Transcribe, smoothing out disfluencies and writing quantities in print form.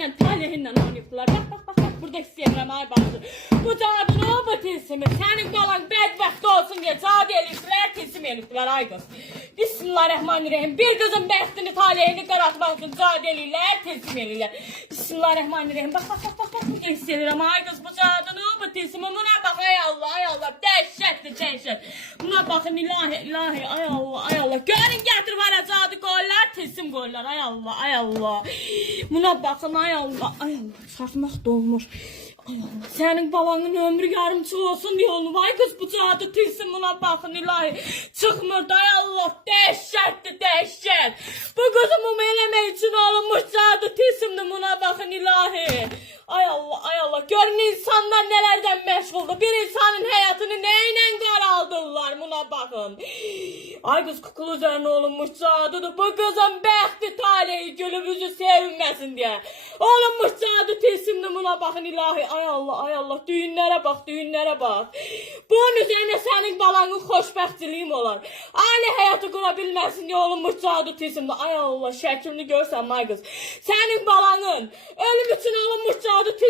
kaderinden, talihinden oynayıptılar. Bak, burada istəyirəm ay bacı. Bu cadını o bu tilsimi, sənin qalan bədbəxt olsun diye cad eliflər, tilsim eliflər ay qız. Bismillahirrahmanirrahim. Bir kızın bəxtini, talihini qaratmaq üçün cad elirlər, tilsim elirlər. Bismillahirrahmanirrahim. Bak, burada istəyirəm ay qız. Bu cadını o bu tilsimi, buna bak ay Allah, dəhşətdir. Buna bakın ilahi, ay Allah. Görün gətir var cadı qoyurlar, tilsim qoyurlar, ay Allah. Buna bakın ay Allah. Çarpmaq dolmuş. Ay Allah, senin babanın ömrü yarımçı olsun diye onu. Vay kız bu cadı tilsim, buna bakın ilahi. Çıkmırdı ay Allah, dəhşət. Bu kızımı eləmək üçün olunmuş cadı tilsimdi, buna bakın ilahi. Ay Allah. Görün insanlar nelerden meşguldu. Bir insanın hayatını neyle qaraldırlar, buna bakın. Ay kız kukul üzerine olunmuş cadıdır. Bu kızın bəxti talihi gülümüzü sevinmesin diye. Olunmuş cadı tilsimdi, buna bakın ilahi. Ay Allah. Düğünlere bak. Bunun üzerine senin balanın xoşbəxtçiliğim olar. Aile hayatı kurabilmesin diye olunmuş cadı tilsimdi. Ay Allah, şəklini görsən ay kız. Senin balanın ölüm için olunmuş cadı tilsimdi.